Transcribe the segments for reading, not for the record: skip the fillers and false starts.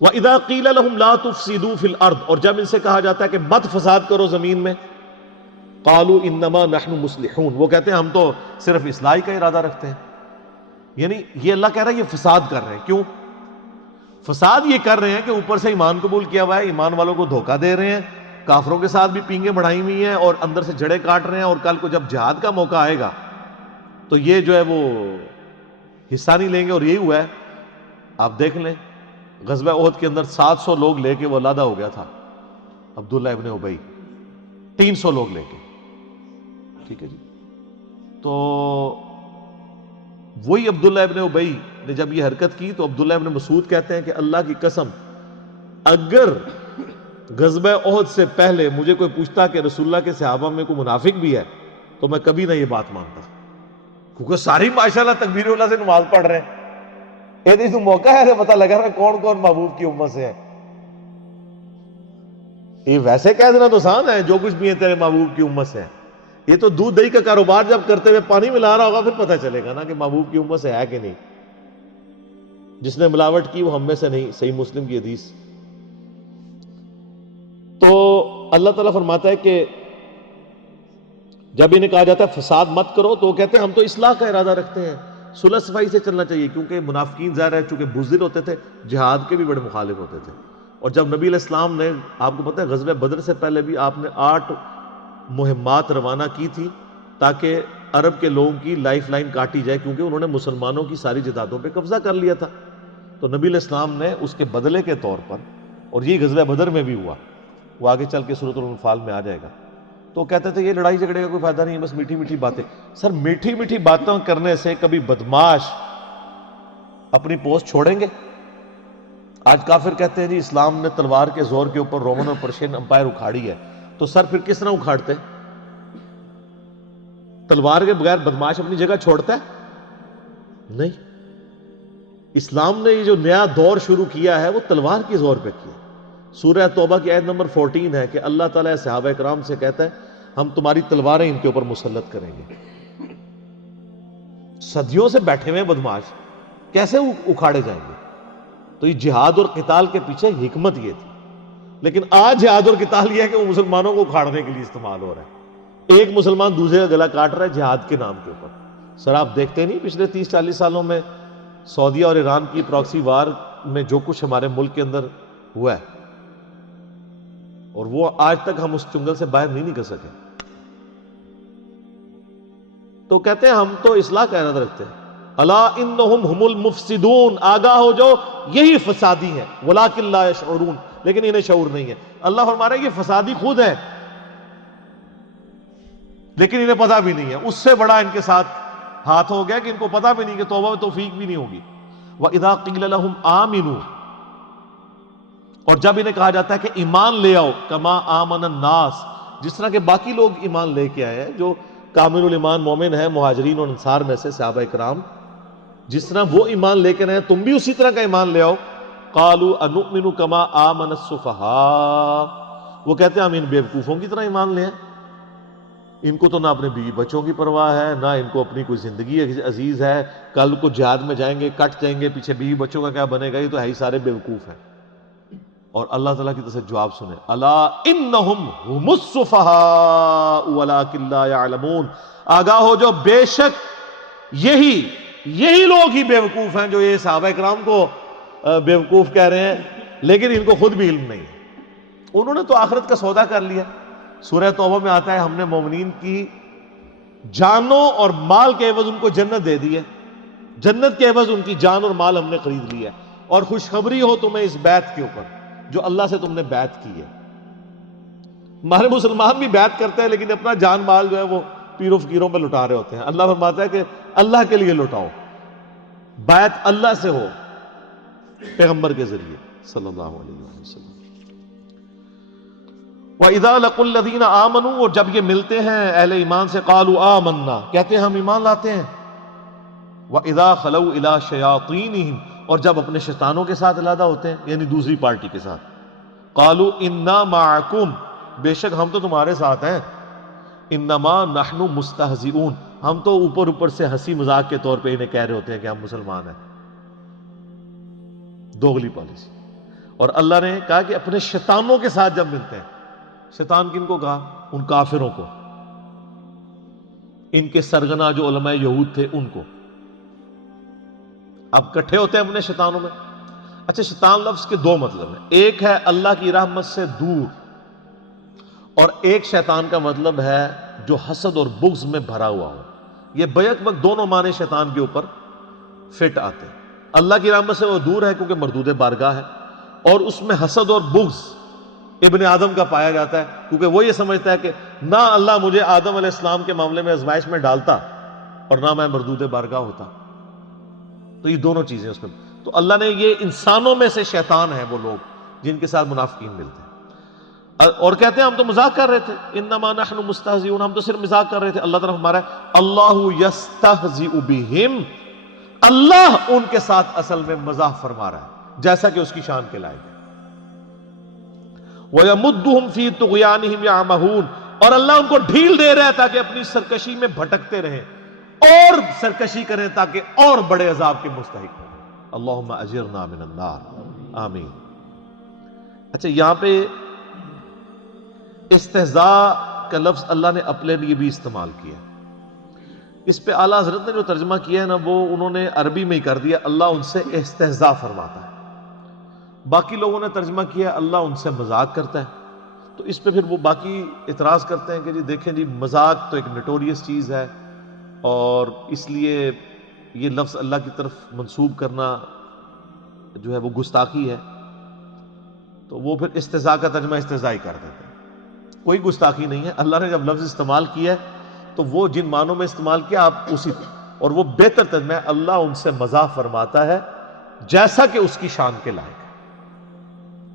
وَإِذَا قِيلَ لَهُمْ لَا تُفْسِدُوا فِي الْأَرْضِ، اور جب ان سے کہا جاتا ہے کہ مت فساد کرو زمین میں، قَالُوا إِنَّمَا نَحْنُ مُصْلِحُونَ، وہ کہتے ہیں ہم تو صرف اصلاح کا ارادہ رکھتے ہیں. یعنی یہ اللہ کہہ رہا ہے یہ فساد کر رہے ہیں. کیوں فساد یہ کر رہے ہیں؟ کہ اوپر سے ایمان قبول کیا ہوا ہے، ایمان والوں کو دھوکہ دے رہے ہیں، کافروں کے ساتھ بھی پینگیں بڑھائی ہوئی ہیں، اور اندر سے جڑیں کاٹ رہے ہیں، اور کل کو جب جہاد کا موقع آئے گا تو یہ جو ہے وہ حصہ نہیں لیں گے. اور یہی ہوا ہے، آپ دیکھ لیں غزوہ احد کے اندر 700 لوگ لے کے وہ علیحدہ ہو گیا تھا عبداللہ ابن ابی، 300 لوگ لے کے. ٹھیک ہے جی. تو وہی عبداللہ ابن ابی نے جب یہ حرکت کی تو عبداللہ ابن مسعود کہتے ہیں کہ اللہ کی قسم اگر غزوہ احد سے پہلے مجھے کوئی پوچھتا کہ رسول اللہ کے صحابہ میں کوئی منافق بھی ہے تو میں کبھی نہ یہ بات مانتا، کیونکہ ساری ماشاءاللہ تکبیر اللہ سے نماز پڑھ رہے ہیں. یہ تو موقع ہے پتہ لگا رہا ہے کون کون محبوب کی امت سے ہے. یہ ویسے کہہ دینا تو آسان ہے جو کچھ بھی ہے تیرے محبوب کی امت سے ہے. یہ تو دودھ دہی کا کاروبار جب کرتے ہوئے پانی ملا رہا ہوگا پھر پتہ چلے گا نا کہ محبوب کی امت سے ہے کہ نہیں. جس نے ملاوٹ کی وہ ہم میں سے نہیں. صحیح مسلم کی حدیث. تو اللہ تعالیٰ فرماتا ہے کہ جب انہیں کہا جاتا ہے فساد مت کرو تو وہ کہتے ہیں ہم تو اصلاح کا ارادہ رکھتے ہیں، صلح صفائی سے چلنا چاہیے. کیونکہ منافقین ظاہر ہے چونکہ بزدل ہوتے تھے، جہاد کے بھی بڑے مخالف ہوتے تھے. اور جب نبی علیہ السلام نے، آپ کو پتہ ہے غزوہ بدر سے پہلے بھی آپ نے 8 مہمات روانہ کی تھی تاکہ عرب کے لوگوں کی لائف لائن کاٹی جائے، کیونکہ انہوں نے مسلمانوں کی ساری جائیدادوں پہ قبضہ کر لیا تھا. تو نبی علیہ السلام نے اس کے بدلے کے طور پر، اور یہ غزوہ بدر میں بھی ہوا، وہ آگے چل کے سورۃ الانفال میں آ جائے گا. تو کہتے تھے یہ لڑائی جھگڑے کا کوئی فائدہ نہیں ہے، بس میٹھی میٹھی باتیں. سر میٹھی میٹھی باتیں کرنے سے کبھی بدماش اپنی پوسٹ چھوڑیں گے؟ آج کافر کہتے ہیں جی اسلام نے تلوار کے زور کے اوپر رومن اور پرشین امپائر اکھاڑی ہے. تو سر پھر کس طرح اکھاڑتے؟ تلوار کے بغیر بدماش اپنی جگہ چھوڑتا ہے؟ نہیں. اسلام نے یہ جو نیا دور شروع کیا ہے وہ تلوار کے زور پہ کیا. سورہ توبہ کی آیت نمبر 14 ہے کہ اللہ تعالیٰ صحابہ کرام سے کہتا ہے ہم تمہاری تلواریں ان کے اوپر مسلط کریں گے. صدیوں سے بیٹھے ہوئے بدماش کیسے اکھاڑے جائیں گے؟ تو یہ جہاد اور قتال کے پیچھے حکمت یہ تھی. لیکن آج جہاد اور قتال یہ ہے کہ وہ مسلمانوں کو اکھاڑنے کے لیے استعمال ہو رہا ہے. ایک مسلمان دوسرے کا گلا کاٹ رہا ہے جہاد کے نام کے اوپر. سر آپ دیکھتے نہیں پچھلے 30-40 سالوں میں سعودیہ اور ایران کی پراکسی وار میں جو کچھ ہمارے ملک کے اندر ہوا ہے، اور وہ آج تک ہم اس چنگل سے باہر نہیں نکل سکے. تو کہتے ہیں ہم تو اصلاح کا ارادہ رکھتے ہیں. الا انہم هم المفسدون، آگاہ ہو جو یہی فسادی ہیں، ولکن لا یشعرون، لیکن انہیں شعور نہیں ہے. اللہ فرما رہا ہے یہ فسادی خود ہیں لیکن انہیں پتہ بھی نہیں ہے. اس سے بڑا ان کے ساتھ ہاتھ ہو گیا کہ ان کو پتہ بھی نہیں کہ توبہ و توفیق بھی نہیں ہوگی. وَإِذَا قِيلَ لَهُمْ آمِنُوا، اور جب انہیں کہا جاتا ہے کہ ایمان لے آؤ، کما آمن الناس، جس طرح کہ باقی لوگ ایمان لے کے آئے ہیں جو کامل الایمان مومن ہیں مہاجرین اور انصار میں سے صحابہ کرام، جس طرح وہ ایمان لے کے آئے تم بھی اسی طرح کا ایمان لے آؤ. قالوا انؤمن کما آمن السفہاء، وہ کہتے ہیں ہم ان بیوقوفوں کی طرح ایمان لے آئیں. ان کو تو نہ اپنے بیوی بچوں کی پرواہ ہے، نہ ان کو اپنی کوئی زندگی عزیز ہے. کل کو جہاد میں جائیں گے کٹ جائیں گے، پیچھے بیوی بچوں کا کیا بنے گا؟ یہ تو ہے ہی سارے بیوقوف ہیں. اور اللہ تعالیٰ کی طرف سے جواب سنیں، الا انہم هم السفہاء ولکن لا یعلمون، آگاہ ہو جو بے شک یہی لوگ ہی بیوقوف ہیں جو یہ صحابہ کرام کو بیوقوف کہہ رہے ہیں، لیکن ان کو خود بھی علم نہیں ہے. انہوں نے تو آخرت کا سودا کر لیا. سورہ توبہ میں آتا ہے ہم نے مومنین کی جانوں اور مال کے عوض ان کو جنت دے دی ہے، جنت کے عوض ان کی جان اور مال ہم نے خرید لیا ہے. اور خوشخبری ہو تمہیں اس بیعت کے اوپر جو اللہ سے تم نے بیعت کی ہے. ہمارے مسلمان بھی بیعت کرتے ہیں لیکن اپنا جان مال جو ہے وہ پیروں فقیروں پہ لٹا رہے ہوتے ہیں. اللہ فرماتا ہے کہ اللہ کے لیے لٹاؤ، بیعت اللہ سے ہو پیغمبر کے ذریعے صلی اللہ علیہ وسلم. وَإِذَا لَقُوا الَّذِينَ آمَنُوا، اور جب یہ ملتے ہیں اہل ایمان سے، قَالُوا آمَنَّا، کہتے ہیں ہم ایمان لاتے ہیں. وَإِذَا خَلَوْا إِلَىٰ شَيَاطِينِهِمْ، اور جب اپنے شیطانوں کے ساتھ علیحدہ ہوتے ہیں یعنی دوسری پارٹی کے ساتھ، قَالُوا إِنَّا مَعَكُمْ، بے شک ہم تو تمہارے ساتھ ہیں. إِنَّمَا نَحْنُ مُسْتَهْزِئُونَ، ہم تو اوپر سے ہنسی مذاق کے طور پہ انہیں کہہ رہے ہوتے ہیں کہ ہم مسلمان ہیں. دوغلی پالیسی. اور اللہ نے کہا کہ اپنے شیطانوں کے ساتھ جب ملتے ہیں، شیطان کن کو کہا؟ ان کافروں کو، ان کے سرغنہ جو علماء یہود تھے ان کو. اب کٹھے ہوتے ہیں اپنے شیطانوں میں. اچھا، شیطان لفظ کے دو مطلب ہیں. ایک ہے اللہ کی رحمت سے دور، اور ایک شیطان کا مطلب ہے جو حسد اور بغض میں بھرا ہوا ہو. یہ بیک وقت دونوں معنی شیطان کے اوپر فٹ آتے ہیں. اللہ کی رحمت سے وہ دور ہے کیونکہ مردود بارگاہ ہے، اور اس میں حسد اور بغض ابن آدم کا پایا جاتا ہے کیونکہ وہ یہ سمجھتا ہے کہ نہ اللہ مجھے آدم علیہ السلام کے معاملے میں آزمائش میں ڈالتا اور نہ میں مردود بارگاہ ہوتا. تو یہ دونوں چیزیں اس میں. تو اللہ نے یہ انسانوں میں سے شیطان ہیں وہ لوگ جن کے ساتھ منافقین ملتے ہیں، اور کہتے ہیں ہم تو مذاق کر رہے تھے، انما نحن مستہزئون، ہم تو صرف مذاق کر رہے تھے. اللہ تعالیٰ ہمارا اللہ یستہزئ بہم، اللہ ان کے ساتھ اصل میں مزاح فرما رہا ہے جیسا کہ اس کی شان کے لائق ہے. وَيَمُدُّهُمْ فِي طُغْيَانِهِمْ يَعْمَهُونَ، اور اللہ ان کو ڈھیل دے رہا ہے تاکہ اپنی سرکشی میں بھٹکتے رہیں اور سرکشی کریں تاکہ اور بڑے عذاب کے مستحق ہوں. اللہم اجرنا من النار، آمین. اچھا، یہاں پہ استہزاء کا لفظ اللہ نے اپنے لیے بھی استعمال کیا. اس پہ اعلیٰ حضرت نے جو ترجمہ کیا ہے نا، وہ انہوں نے عربی میں ہی کر دیا، اللہ ان سے استہزاء فرماتا ہے. باقی لوگوں نے ترجمہ کیا اللہ ان سے مذاق کرتا ہے. تو اس پہ پھر وہ باقی اعتراض کرتے ہیں کہ جی دیکھیں جی، مذاق تو ایک نٹوریس چیز ہے، اور اس لیے یہ لفظ اللہ کی طرف منسوب کرنا جو ہے وہ گستاخی ہے. تو وہ پھر استہزاء کا ترجمہ استہزاء ہی کر دیتے ہیں. کوئی گستاخی نہیں ہے. اللہ نے جب لفظ استعمال کیا ہے تو وہ جن معنوں میں استعمال کیا آپ اسی، اور وہ بہتر ترجمہ ہے اللہ ان سے مزاح فرماتا ہے جیسا کہ اس کی شان کے لائق ہے.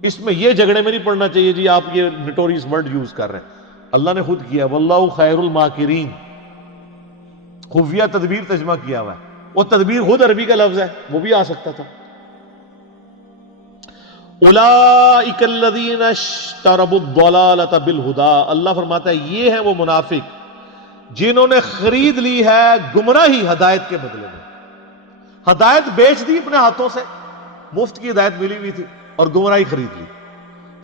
اس میں یہ جھگڑے میں نہیں پڑنا چاہیے جی آپ یہ نٹوریس ورڈ یوز کر رہے ہیں. اللہ نے خود کیا واللہ خیر الماکرین، خفیہ تدبیر ترجمہ کیا ہوا ہے. وہ تدبیر خود عربی کا لفظ ہے، وہ بھی آ سکتا تھا. اولئک الذین اشتروا الضلالۃ بالہدی، اللہ فرماتا ہے یہ ہیں وہ منافق جنہوں نے خرید لی ہے گمراہی ہدایت کے بدلے میں. ہدایت بیچ دی اپنے ہاتھوں سے، مفت کی ہدایت ملی ہوئی تھی، اور گمراہی خرید لی.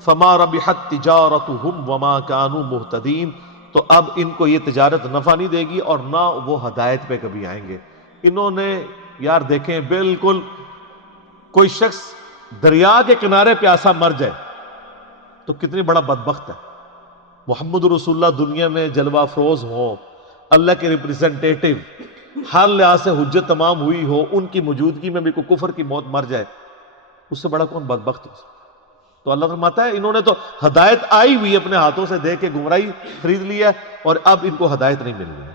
فما ربحت تجارتہم وما کانوا مہتدین، تو اب ان کو یہ تجارت نفع نہیں دے گی اور نہ وہ ہدایت پہ کبھی آئیں گے. انہوں نے یار دیکھیں، بالکل کوئی شخص دریا کے کنارے پیاسا مر جائے تو کتنی بڑا بدبخت ہے. محمد رسول اللہ دنیا میں جلوہ افروز ہوں، اللہ کے ریپریزنٹیٹو، ہر لحاظ سے حجت تمام ہوئی ہو، ان کی موجودگی میں بھی کوئی کفر کی موت مر جائے، اس سے بڑا کون بدبخت ہے؟ تو اللہ فرماتا ہے انہوں نے تو ہدایت آئی ہوئی اپنے ہاتھوں سے دے کے گمراہی خرید لی ہے، اور اب ان کو ہدایت نہیں مل رہی ہے.